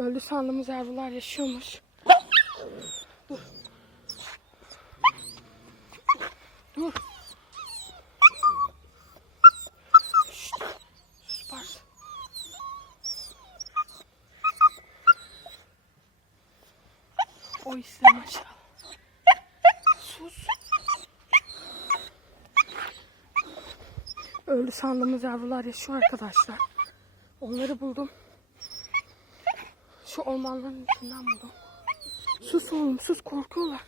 Öldü sandığımız yavrular yaşıyormuş. Dur. Dur. Şşt. Oy size maşallah. Sus. Öldü sandığımız yavrular yaşıyor arkadaşlar. Onları buldum. Şu ormanların içinden buldum. Sus oğlum sus korkuyorlar.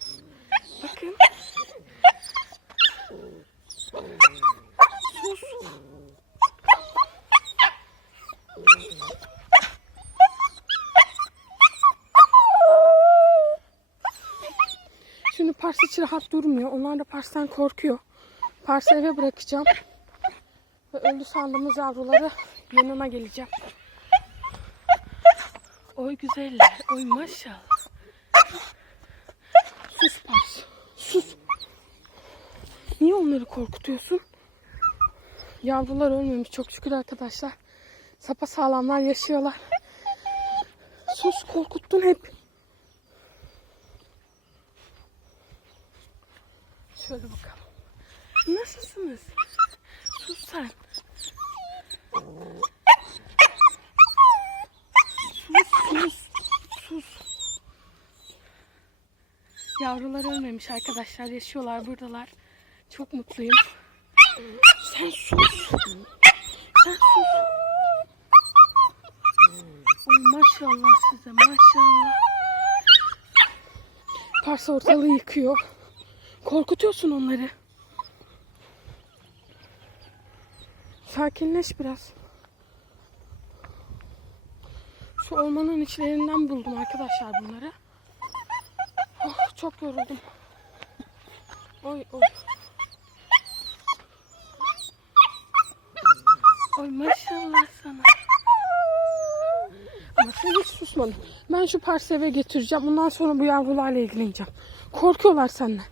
Bakın. Sus. Şimdi Pars hiç rahat durmuyor. Onlar da Pars'tan korkuyor. Pars'ı eve bırakacağım. Ve öldü sandığımız yavruları yanına geleceğim. Oy güzeller. Oy maşallah. Sus Pars. Sus. Niye onları korkutuyorsun? Yavrular ölmemiş çok şükür arkadaşlar. Sapa sağlamlar yaşıyorlar. Sus korkuttun hep. Şöyle bakalım. Nasılsınız? Sus sen. Sus sus. Sus. Yavrular ölmemiş arkadaşlar. Yaşıyorlar buradalar. Çok mutluyum. Sen sus. Sen sus. Oy maşallah size maşallah. Pars ortalığı yıkıyor. Korkutuyorsun onları. Sakinleş biraz. Şu ormanın içlerinden buldum arkadaşlar bunları. Çok yoruldum. Oy oy. Oy maşallah sana. Ama sen hiç susmadın. Ben şu parsı eve getireceğim. Bundan sonra bu yavrularla ilgileneceğim. Korkuyorlar senden.